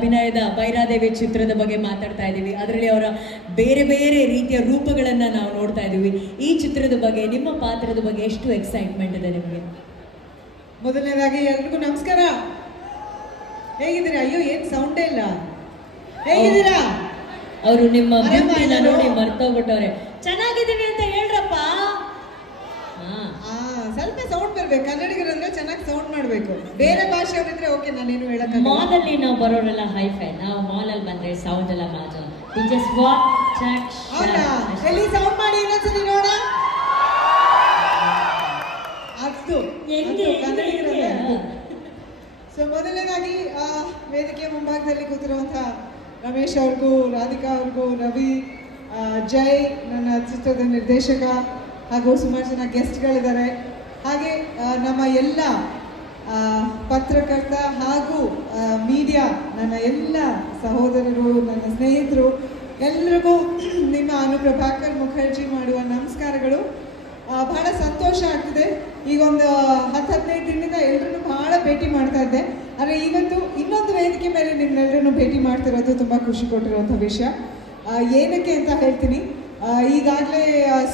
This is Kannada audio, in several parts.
ಅಭಿನಯದ ಭೈರಾದೇವಿ ಚಿತ್ರದ ಬಗ್ಗೆ ಮಾತಾಡ್ತಾ ಇದ್ದೀವಿ. ಅದರಲ್ಲಿ ಅವರ ಬೇರೆ ಬೇರೆ ರೀತಿಯ ರೂಪಗಳನ್ನು ನಾವು ನೋಡ್ತಾ ಇದ್ದೀವಿ. ಈ ಚಿತ್ರದ ಬಗ್ಗೆ, ನಿಮ್ಮ ಪಾತ್ರದ ಬಗ್ಗೆ ಎಷ್ಟು ಎಕ್ಸೈಟ್ಮೆಂಟ್ ಇದೆ ನಿಮಗೆ? ಮೊದಲನೇದಾಗಿ ಎಲ್ರಿಗೂ ನಮಸ್ಕಾರ. ಹೇಗಿದ್ದೀರಾ? ಅಯ್ಯೋ ಏನ್ ಸೌಂಡೇ ಇಲ್ಲ. ಹೇಗಿದ್ದೀರಾ? ಅವರು ನಿಮ್ಮ ಬ್ಯೂಟಿನ ನೋಡಿ ಮರ್ತೋಗ್ಬಿಟ್ಟವ್ರೆ. ಚೆನ್ನಾಗಿದ್ದೀವಿ ಅಂತ ಹೇಳ್ರಪ್ಪ. ಸ್ವಲ್ಪ ಸೌಂಡ್ ಬರ್ಬೇಕು. ಕನ್ನಡಿಗರಂದ್ರೆ ಚೆನ್ನಾಗಿ ಸೌಂಡ್ ಮಾಡ್ಬೇಕು. ಬೇರೆ ಭಾಷೆಯವರಿದ್ರೆ ಓಕೆ, ನಾನೇನು ಹೇಳಕ್. ಮಾಲ್ ಅಲ್ಲಿ ನಾವು ಬರೋರೆಲ್ಲ ಹೈಫೈ, ನಾವು ಮಾಲ್ ಅಲ್ಲಿ ಬಂದ್ರೆ ಸೌಂಡ್ ಎಲ್ಲ ಮಾತ್ರ. ಎಲ್ಲಿ ಸೌಂಡ್ ಮಾಡಿ ಇನ್ನೊಂದ್ಸಲಿ ನೋಡ. ಅದು ಕನ್ನಡಿಗರಲ್ಲ. ಸೊ ಮೊದಲನೇದಾಗಿ ವೇದಿಕೆಯ ಮುಂಭಾಗದಲ್ಲಿ ಕೂತಿರುವಂತಹ ರಮೇಶ್ ಅವ್ರಿಗೂ, ರಾಧಿಕಾ ಅವ್ರಿಗೂ, ರವಿ, ಜೈ ನನ್ನ ಚಿತ್ರದ ನಿರ್ದೇಶಕ ಹಾಗೂ ಸುಮಾರು ಜನ ಗೆಸ್ಟ್ಗಳಿದ್ದಾರೆ. ಹಾಗೆ ನಮ್ಮ ಎಲ್ಲ ಪತ್ರಕರ್ತ ಹಾಗೂ ಮೀಡಿಯಾ, ನನ್ನ ಎಲ್ಲ ಸಹೋದರರು, ನನ್ನ ಸ್ನೇಹಿತರು ಎಲ್ರಿಗೂ ನಿಮ್ಮ ಅನುಪ್ರಭಾಕರ್ ಮುಖರ್ಜಿ ಮಾಡುವ ನಮಸ್ಕಾರಗಳು. ಬಹಳ ಸಂತೋಷ ಆಗ್ತಿದೆ. ಈಗ ಒಂದು 10-15 ದಿನದಿಂದ ಎಲ್ಲರೂ ಬಹಳ ಭೇಟಿ ಮಾಡ್ತಾ ಇದ್ದೆ. ಆದರೆ ಇವತ್ತು ಇನ್ನೊಂದು ವೇದಿಕೆ ಮೇಲೆ ನಿಮ್ಮೆಲ್ಲರೂ ಭೇಟಿ ಮಾಡ್ತಿರೋದು ತುಂಬ ಖುಷಿ ಕೊಟ್ಟಿರುವಂಥ ವಿಷಯ. ಏನಕ್ಕೆ ಅಂತ ಹೇಳ್ತೀನಿ. ಈಗಾಗಲೇ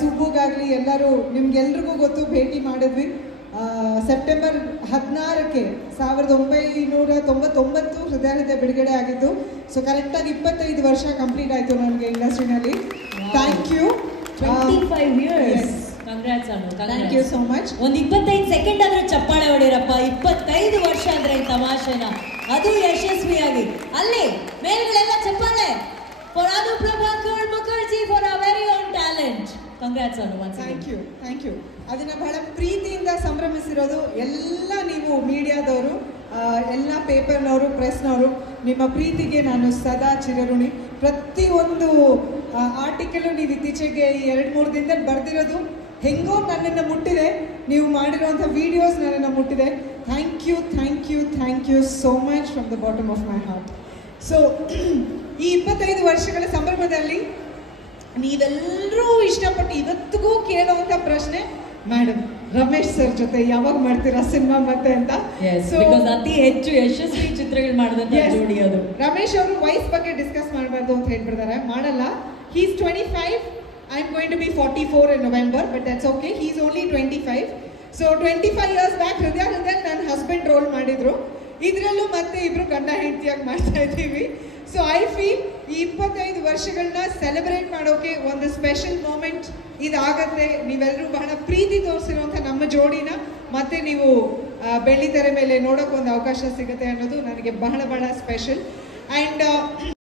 ಸುಬ್ಬುಗಾಗಲಿ ಎಲ್ಲರೂ ನಿಮ್ಗೆಲ್ರಿಗೂ ಗೊತ್ತು, ಭೇಟಿ ಮಾಡಿದ್ವಿ. ಸೆಪ್ಟೆಂಬರ್ 16ಕ್ಕೆ 1999 ಹೃದಯ ಬಿಡುಗಡೆ ಆಗಿದ್ದು. ಸೊ ಕರೆಕ್ಟಾಗಿ 25 ವರ್ಷ ಕಂಪ್ಲೀಟ್ ಆಯಿತು ನನಗೆ ಇಂಡಸ್ಟ್ರಿನಲ್ಲಿ. Thank you. 25 years. Thank you so much. ಒಂದು 25 ಸೆಕೆಂಡ್ ಆದ್ರೆ ಚಪ್ಪಾಳೆ ಹೊಡಿರಪ್ಪ. 25 ವರ್ಷ ಅಂದ್ರೆ ತಮಾಷೆನ, ಅದು ಯಶಸ್ವಿಯಾಗಿ. ಅಲ್ಲಿ ಮೇಲ್ಗಳೆಲ್ಲ ಚಪ್ಪಾಳೆ. For Anuprabhakar Mukherjee for our very own talent. Congrats on once again. Thank you. ಅದನ್ನ ಬಹಳ ಪ್ರೀತಿಯಿಂದ ಸಂಭ್ರಮಿಸಿರೋದು ಎಲ್ಲ ನೀವು ಮೀಡಿಯಾದವರು, ಎಲ್ಲ ಪೇಪರ್ನವರು, ಪ್ರೆಸ್ನವರು. ನಿಮ್ಮ ಪ್ರೀತಿಗೆ ನಾನು ಸದಾ ಚಿರಋಣಿ. ಪ್ರತಿಯೊಂದು ಆರ್ಟಿಕಲು ನೀವು ಇತ್ತೀಚೆಗೆ 2-3 ದಿನದಲ್ಲಿ ಬರೆದಿರೋದು ಹೆಂಗೋ ನನ್ನನ್ನು ಮುಟ್ಟಿದೆ. ನೀವು ಮಾಡಿರುವಂಥ ವಿಡಿಯೋಸ್ ನನ್ನನ್ನು ಮುಟ್ಟಿದೆ. Thank you so much from the bottom of my heart. So ಈ 25 ವರ್ಷಗಳ ಸಂಭ್ರಮದಲ್ಲಿ ನೀವೆಲ್ಲರೂ ಇಷ್ಟಪಟ್ಟು ಇವತ್ತಿಗೂ ಕೇಳುವಂಥ ಪ್ರಶ್ನೆ, ಮೇಡಮ್ ರಮೇಶ್ ಸರ್ ಜೊತೆ ಯಾವಾಗ ಮಾಡ್ತೀರಾ ಸಿನಿಮಾ ಮತ್ತೆ ಅಂತ. ಅತಿ ಹೆಚ್ಚು ಯಶಸ್ವಿ ಚಿತ್ರಗಳು ಮಾಡಿದಂತ ಜೋಡಿ ಅದು. ರಮೇಶ್ ಅವರು ವಯಸ್ಸು ಬಗ್ಗೆ ಡಿಸ್ಕಸ್ ಮಾಡಬಾರ್ದು ಅಂತ ಹೇಳ್ಬಿಡ್ತಾರೆ. ಮಾಡಲ್ಲ. He is 25. I am going to be 44 in November, but that's okay. He is only 25. So 25 years back ಹೃದಯ ನನ್ನ ಹಸ್ಬೆಂಡ್ ರೋಲ್ ಮಾಡಿದ್ರು. ಇದರಲ್ಲೂ ಮತ್ತೆ ಇಬ್ರು ಗಂಡ ಹೆಂಡತಿಯಾಗಿ ಮಾಡ್ತಾ ಇದ್ದೀವಿ. ಸೊ ಐ ಫೀಲ್ ಈ 25 ವರ್ಷಗಳನ್ನ ಸೆಲೆಬ್ರೇಟ್ ಮಾಡೋಕೆ ಒಂದು ಸ್ಪೆಷಲ್ ಮೂಮೆಂಟ್ ಇದಾಗತ್ತೆ. ನೀವೆಲ್ಲರೂ ಬಹಳ ಪ್ರೀತಿ ತೋರಿಸಿರುವಂಥ ನಮ್ಮ ಜೋಡಿನ ಮತ್ತೆ ನೀವು ಬೆಳ್ಳಿ ತೆರೆ ಮೇಲೆ ನೋಡೋಕೆ ಒಂದು ಅವಕಾಶ ಸಿಗುತ್ತೆ ಅನ್ನೋದು ನನಗೆ ಬಹಳ ಸ್ಪೆಷಲ್. ಆ್ಯಂಡ್